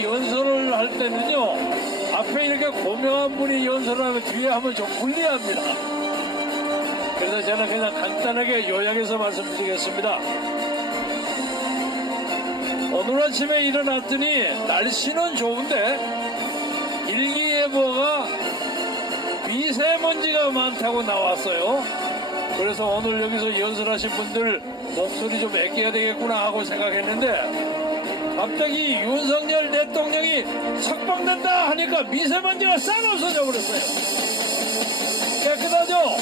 이 연설을 할 때는요, 앞에 이렇게 고명한 분이 연설을 하면 뒤에 하면 좀 불리합니다. 그래서 저는 그냥 간단하게 요약해서 말씀드리겠습니다. 오늘 아침에 일어났더니 날씨는 좋은데 일기예보가 미세먼지가 많다고 나왔어요. 그래서 오늘 여기서 연설하신 분들 목소리 좀 아껴야 되겠구나 하고 생각했는데 갑자기 윤석열 대통령이 석방된다 하니까 미세먼지가 싹 없어져 버렸어요. 깨끗하죠?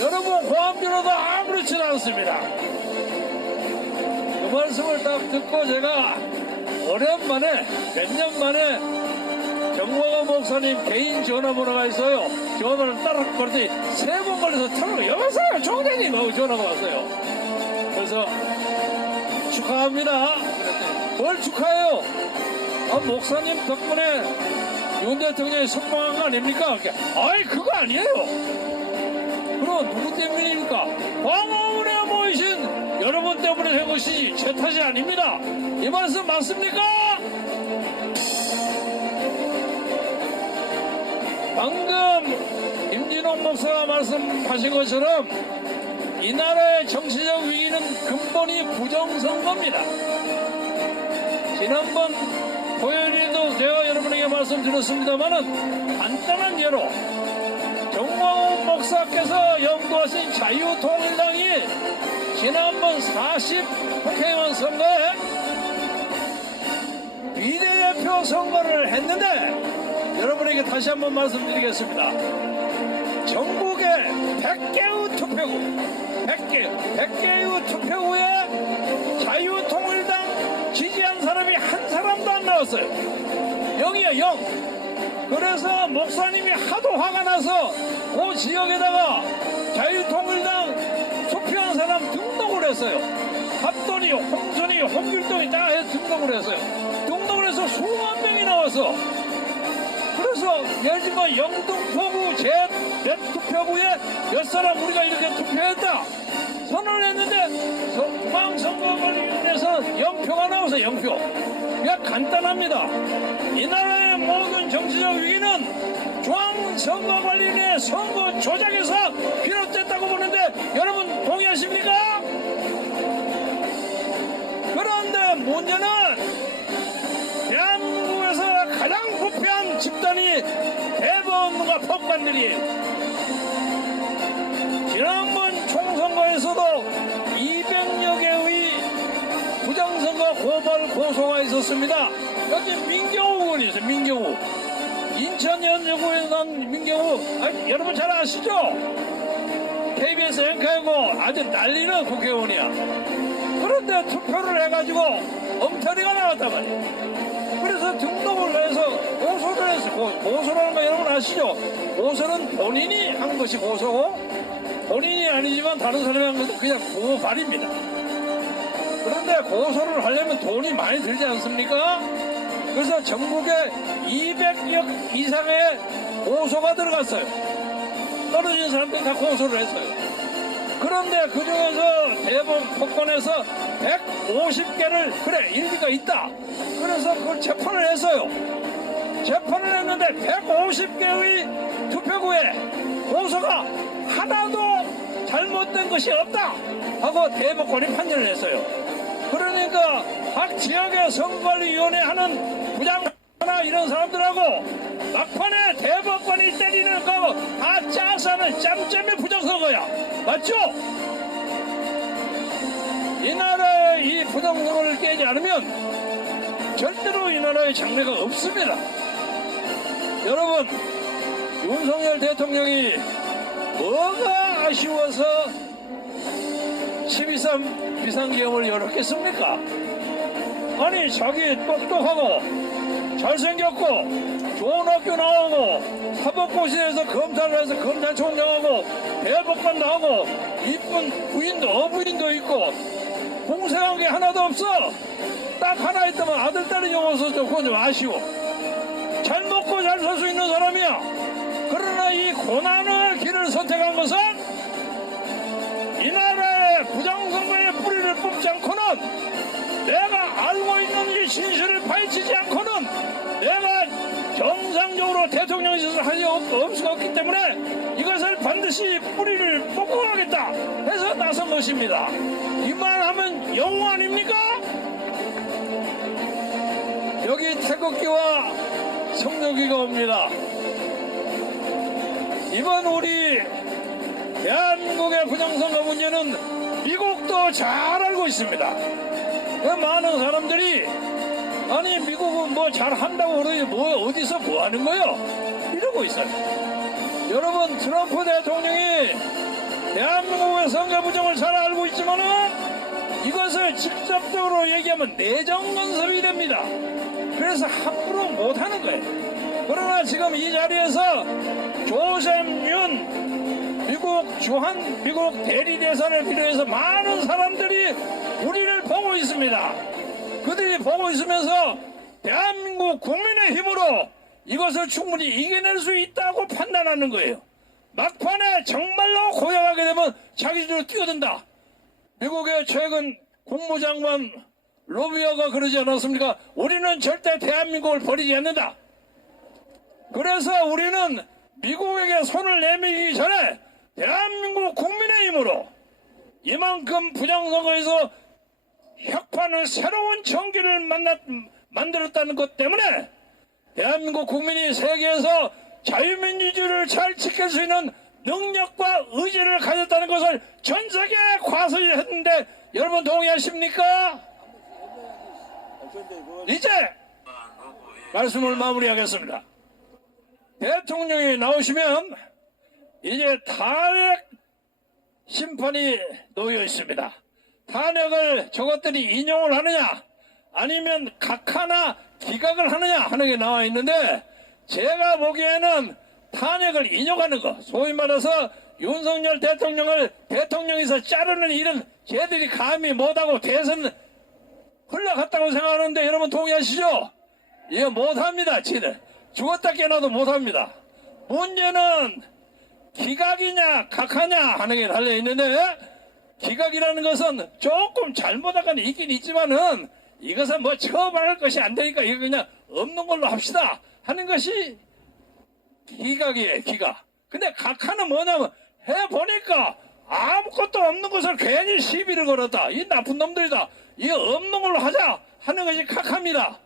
여러분 고함비로도 아무렇지는 않습니다. 그 말씀을 딱 듣고 제가 오랜만에 몇 년 만에 정광훈 목사님 개인 전화번호가 있어요. 전화를 따라 걸더니 3번 걸려서 털어 여보세요 총장님 하고 전화가 왔어요. 그래서 축하합니다. 뭘 축하해요? 목사님 덕분에 윤 대통령이 석방한 거 아닙니까? 아이 그거 아니에요. 그럼 누구 때문입니까? 광화문에 모이신 여러분 때문에 된 것이지 제 탓이 아닙니다. 이 말씀 맞습니까? 방금 임진홍 목사가 말씀하신 것처럼 이 나라의 정치적 위기는 근본이 부정선거입니다. 지난번 토요일에도 제가 여러분에게 말씀드렸습니다만은 간단한 예로 정광훈 목사께서 연구하신 자유통일당이 지난번 40 국회의원 선거에 비례대표 선거를 했는데 여러분에게 다시 한번 말씀드리겠습니다. 전국의 100개의 투표구 100개의 투표구에 자유통일당 지지한 사람이 한 사람도 안 나왔어요. 0이에요 0. 그래서 목사님이 하도 화가 나서 그 지역에다가 자유통일당 투표한 사람 등록을 했어요. 합돈이 홍순이 홍길동이 다 해서 등록을 했어요. 등록을 해서 수만 명이 나와서 그래서 예를 들면 영등포구 제100 투표구에 몇 사람 우리가 이렇게 투표했다 선언을 했는데 중앙선거관리위원회에서 0표가 나와서 0표. 그냥 간단합니다. 이 나라의 모든 정치적 위기는 중앙선거관리위원회 선거 조작에서 비롯됐다고 보는데 여러분 동의하십니까? 그런데 문제는 대한민국에서 가장 부패한 집단이 대법원과 법관들이에요. 지난번 총선거에서도 200여 개의 부정선거 고발 고소가 있었습니다. 여기 민경우 의원이 있어요. 민경우. 인천연구에서 난 민경우. 여러분 잘 아시죠? KBS 앵커이고 아주 난리는 국회의원이야. 그런데 투표를 해가지고 엉터리가 나왔단 말이에요. 그래서 등록을 해서 고소를 했어요. 고소라는 거 여러분 아시죠? 고소는 본인이 한 것이 고소고 본인이 아니지만 다른 사람이 한 것은 그냥 고발입니다. 그런데 고소를 하려면 돈이 많이 들지 않습니까? 그래서 전국에 200여 이상의 고소가 들어갔어요. 떨어진 사람들이 다 고소를 했어요. 그런데 그중에서 대법원 법원에서 150개를 그래 일리가 있다. 그래서 그걸 재판을 했어요. 재판을 했는데 150개의 투표구에 고소가 하나도 잘못된 것이 없다 하고 대법관이 판결을 했어요. 그러니까 각 지역의 선거관리위원회 하는 부장이나 이런 사람들하고 막판에 대법관이 때리는 거하고 다 짜서 하는 짬짬이 부정선거야. 맞죠? 이 나라의 이 부정선거를 깨지 않으면 절대로 이 나라의 장래가 없습니다. 여러분 윤석열 대통령이 뭐가 아쉬워서 12.3 비상계엄을 열었겠습니까? 아니 자기 똑똑하고 잘생겼고 좋은 학교 나오고 사법고시에서 검사를 해서 검찰총장하고 대법관 나오고 이쁜 부인도 어부인도 있고 공생한 게 하나도 없어. 딱 하나 있다면 아들 딸이 좀 없어서 그건 좀 아쉬워. 잘 먹고 잘 살 수 있는 사람이야. 그러나 이 고난의 길을 선택한 것은 이 나라의 부정선거의 뿌리를 뽑지 않고는 내가 알고 있는 이 진실을 파헤치지 않고는 정상적으로 대통령이 있어서 할 수가 없기 때문에 이것을 반드시 뿌리를 뽑고 가겠다 해서 나선 것입니다. 이만하면 영웅 아닙니까? 여기 태극기와 성조기가 옵니다. 이번 우리 대한민국의 부정선거 문제는 미국도 잘 알고 있습니다. 그 많은 사람들이 아니 미국은 뭐 잘한다고 그러지 뭐 어디서 뭐 하는 거요? 이러고 있어요. 여러분 트럼프 대통령이 대한민국의 선거 부정을 잘 알고 있지만은 이것을 직접적으로 얘기하면 내정 간섭이 됩니다. 그래서 함부로 못하는 거예요. 그러나 지금 이 자리에서 조셉 윤 미국 대리대사를 비롯해서 많은 사람들이 우리를 보고 있습니다. 그들이 보고 있으면서 대한민국 국민의 힘으로 이것을 충분히 이겨낼 수 있다고 판단하는 거예요. 막판에 정말로 고역하게 되면 자기들로 뛰어든다. 미국의 최근 국무장관 로비어가 그러지 않았습니까? 우리는 절대 대한민국을 버리지 않는다. 그래서 우리는 미국에게 손을 내밀기 전에 대한민국 국민의힘으로 이만큼 부정선거에서 혁판을 새로운 전기를 만들었다는 것 때문에 대한민국 국민이 세계에서 자유민주주의를 잘 지킬 수 있는 능력과 의지를 가졌다는 것을 전 세계에 과소했는데 여러분 동의하십니까? 이제 말씀을 마무리하겠습니다. 대통령이 나오시면 이제 탄핵 심판이 놓여 있습니다. 탄핵을 저것들이 인용을 하느냐 아니면 각하나 기각을 하느냐 하는 게 나와 있는데 제가 보기에는 탄핵을 인용하는 거 소위 말해서 윤석열 대통령을 대통령에서 자르는 일은 쟤들이 감히 못하고 대선 흘러갔다고 생각하는데 여러분 동의하시죠? 이거 못합니다. 쟤들 죽었다 깨어나도 못합니다. 문제는 기각이냐 각하냐 하는 게 달려있는데 기각이라는 것은 조금 잘못하거나 있긴 있지만은 이것은 뭐 처벌할 것이 안 되니까 이거 그냥 없는 걸로 합시다 하는 것이 기각이에요. 기각. 근데 각하는 뭐냐면 해보니까 아무것도 없는 것을 괜히 시비를 걸었다. 이 나쁜 놈들이다. 이거 없는 걸로 하자 하는 것이 각하입니다.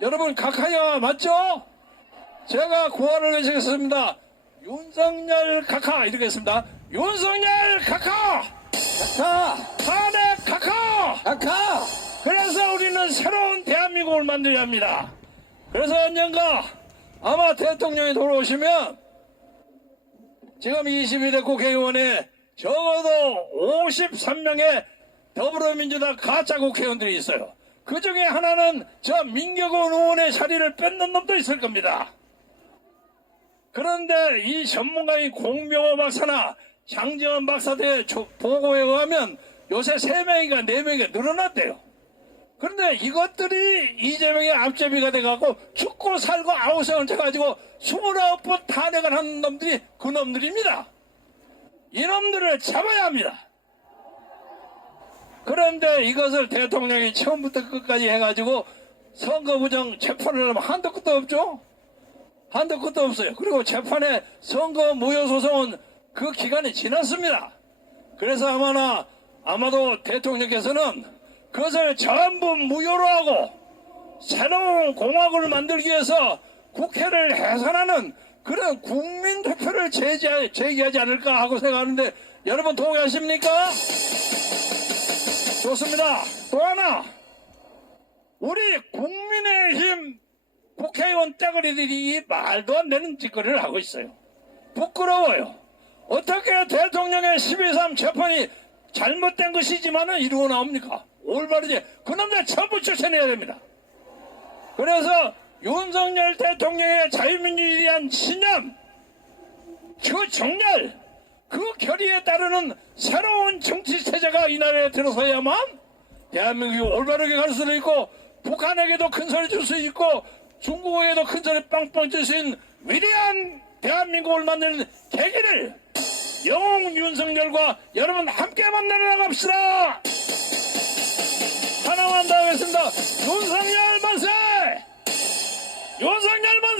여러분 각하야 맞죠? 제가 구호를 외치겠습니다. 윤석열 각하 이렇게 했습니다. 윤석열 각하! 각하! 탄핵 각하! 각하! 그래서 우리는 새로운 대한민국을 만들어야 합니다. 그래서 언젠가 아마 대통령이 돌아오시면 지금 22대 국회의원에 적어도 53명의 더불어민주당 가짜 국회의원들이 있어요. 그 중에 하나는 저 민경훈 의원의 자리를 뺏는 놈도 있을 겁니다. 그런데 이 전문가인 공명호 박사나 장지원 박사들의 보고에 의하면 요새 3명인가 4명이 늘어났대요. 그런데 이것들이 이재명의 앞제비가 돼갖고 죽고 살고 아우성을 쳐가지고 29번 탄핵을 하는 놈들이 그 놈들입니다. 이놈들을 잡아야 합니다. 그런데 이것을 대통령이 처음부터 끝까지 해가지고 선거부정 재판을 하면 한도 끝도 없죠? 한도 끝도 없어요. 그리고 재판에 선거 무효소송은 그 기간이 지났습니다. 그래서 아마도 대통령께서는 그것을 전부 무효로 하고 새로운 공화국을 만들기 위해서 국회를 해산하는 그런 국민투표를 제기하지 않을까 하고 생각하는데 여러분 동의하십니까? 좋습니다. 또 하나 우리 국민의힘 국회의원 떼거리들이 이 말도 안 되는 짓거리를 하고 있어요. 부끄러워요. 어떻게 대통령의 12.3 재판이 잘못된 것이지만은 이루어 나옵니까? 올바르지. 그놈들 전부 쫓아내야 됩니다. 그래서 윤석열 대통령의 자유민주주의에 대한 신념, 그 정렬, 그 결의에 따르는 새로운 정치 체제가 이 나라에 들어서야만 대한민국이 올바르게 갈 수도 있고 북한에게도 큰 소리 줄 수 있고 중국에게도 큰 소리 빵빵 줄 수 있는 위대한 대한민국을 만드는 계기를 영웅 윤석열과 여러분 함께 만들어 나갑시다. 하나만 더 하겠습니다. 윤석열 만세! 윤석열 만세!